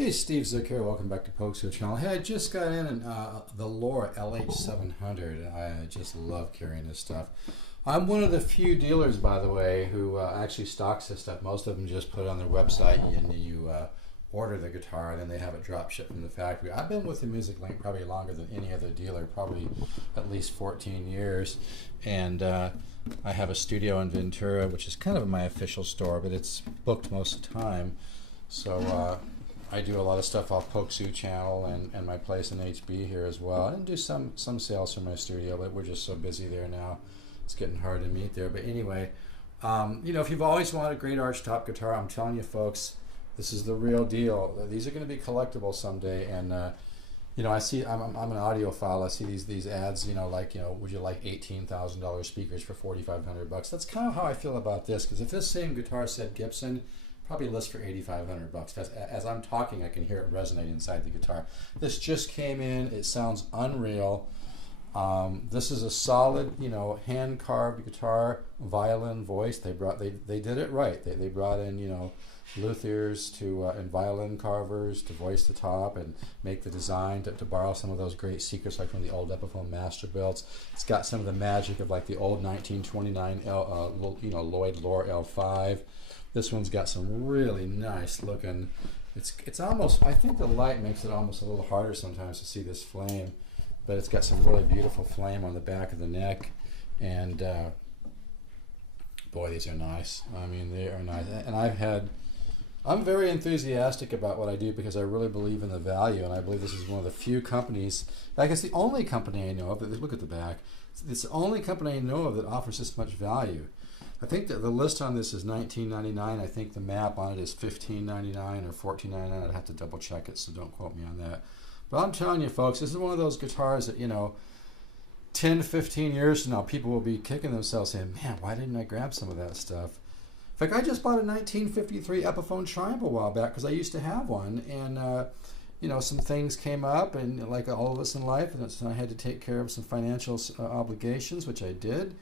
Hey, Steve Zook here. Welcome back to Pokesco Channel. Hey, I just got in the LOAR LH 700. I just love carrying this stuff. I'm one of the few dealers, by the way, who actually stocks this stuff. Most of them just put it on their website and you order the guitar and then they have it drop shipped from the factory. I've been with the Music Link probably longer than any other dealer, probably at least 14 years. And I have a studio in Ventura, which is kind of my official store, but it's booked most of the time. So I do a lot of stuff off Pokesco Channel and my place in HB here as well. I do some sales from my studio, but we're just so busy there now. It's getting hard to meet there. But anyway, you know, if you've always wanted a great archtop guitar, I'm telling you folks, this is the real deal. These are going to be collectible someday. And you know, I'm an audiophile. I see these ads, you know, like, you know, would you like $18,000 speakers for $4,500? That's kind of how I feel about this, because if this same guitar said Gibson, probably list for $8,500. As I'm talking, I can hear it resonate inside the guitar. This just came in. It sounds unreal. This is a solid, you know, hand carved guitar, violin voice. They did it right. They brought in, you know, luthiers to and violin carvers to voice the top and make the design to borrow some of those great secrets, like from the old Epiphone master builds. It's got some of the magic of like the old 1929 you know, LOAR LH. This one's got some really nice looking. It's almost, I think the light makes it almost a little harder sometimes to see this flame, but it's got some really beautiful flame on the back of the neck, and boy, these are nice. I mean, they are nice. And I'm very enthusiastic about what I do because I really believe in the value, and I believe this is one of the few companies, I guess the only company I know of, look at the back, it's the only company I know of that offers this much value. I think that the list on this is $19.99. I think the map on it is $15.99 or $14.99. I'd have to double check it, so don't quote me on that. But I'm telling you, folks, this is one of those guitars that, you know, 10 to 15 years from now, people will be kicking themselves saying, man, why didn't I grab some of that stuff? In fact, I just bought a 1953 Epiphone Triumph a while back because I used to have one. And, you know, some things came up, and like all of us in life, and I had to take care of some financial obligations, which I did.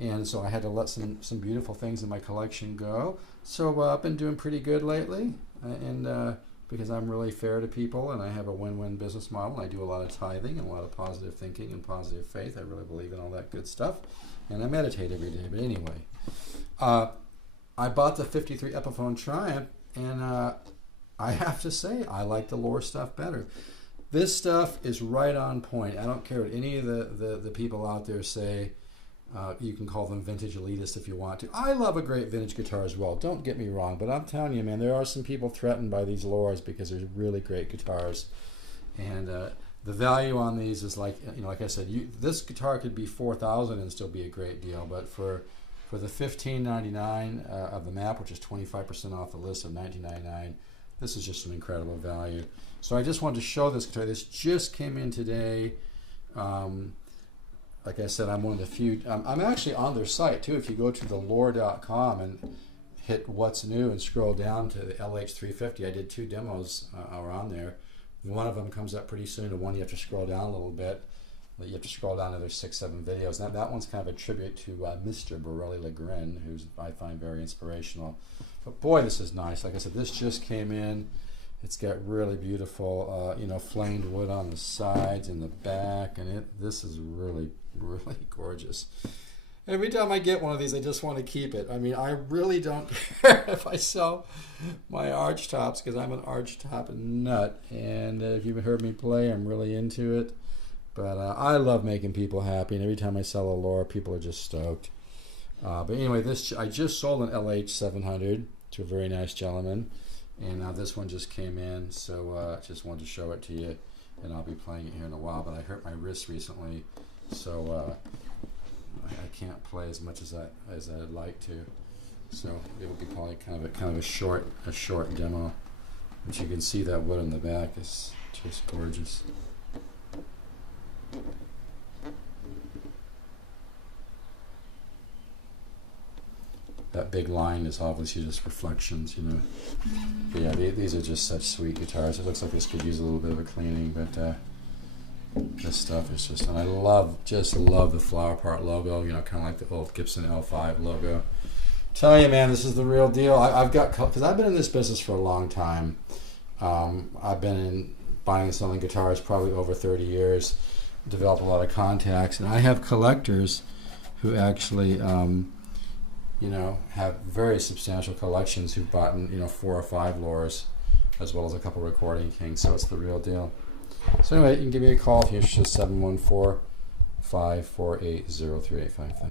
And so I had to let some beautiful things in my collection go. So I've been doing pretty good lately, and because I'm really fair to people, and I have a win-win business model. I do a lot of tithing and a lot of positive thinking and positive faith. I really believe in all that good stuff, and I meditate every day. But anyway, I bought the 53 Epiphone Triumph, and I have to say I like the LOAR stuff better. This stuff is right on point. I don't care what any of the people out there say. You can call them vintage elitist if you want to. I love a great vintage guitar as well. Don't get me wrong, but I'm telling you, man, there are some people threatened by these LOARs because they're really great guitars, and the value on these is like, you know, like I said, this guitar could be $4,000 and still be a great deal, but for the $15.99 of the map, which is 25% off the list of $19.99, this is just an incredible value. So I just wanted to show this guitar. This just came in today. Like I said, I'm one of the few. I'm actually on their site too. If you go to the LOAR.com and hit what's new and scroll down to the LH350, I did 2 demos around there. One of them comes up pretty soon, and one you have to scroll down a little bit. You have to scroll down to their 6-7 videos. Now that one's kind of a tribute to Mr. Borelli Legren, who's I find very inspirational. But boy, this is nice. Like I said, this just came in. It's got really beautiful, you know, flamed wood on the sides and the back, and this is really, really gorgeous. Every time I get one of these, I just want to keep it. I mean, I really don't care if I sell my archtops, because I'm an archtop nut, and if you've heard me play, I'm really into it. But I love making people happy, and every time I sell a LOAR, people are just stoked. But anyway, I just sold an LH 700 to a very nice gentleman. And now this one just came in, so just wanted to show it to you, and I'll be playing it here in a while. But I hurt my wrist recently, so I can't play as much as I'd like to. So it will be probably kind of a short demo. But you can see that wood in the back is just gorgeous. That big line is obviously just reflections, you know. But yeah, these are just such sweet guitars. It looks like this could use a little bit of a cleaning, but this stuff is just, and I just love the flower part logo, you know, kind of like the old Gibson L5 logo. Tell you, man, this is the real deal. I've got, because I've been in this business for a long time. I've been in buying and selling guitars probably over 30 years, developed a lot of contacts, and I have collectors who actually, you know, have very substantial collections who've bought, you know, 4 or 5 LOARs, as well as a couple recording kings, so it's the real deal. So anyway, you can give me a call if you're interested, 714-548-0385.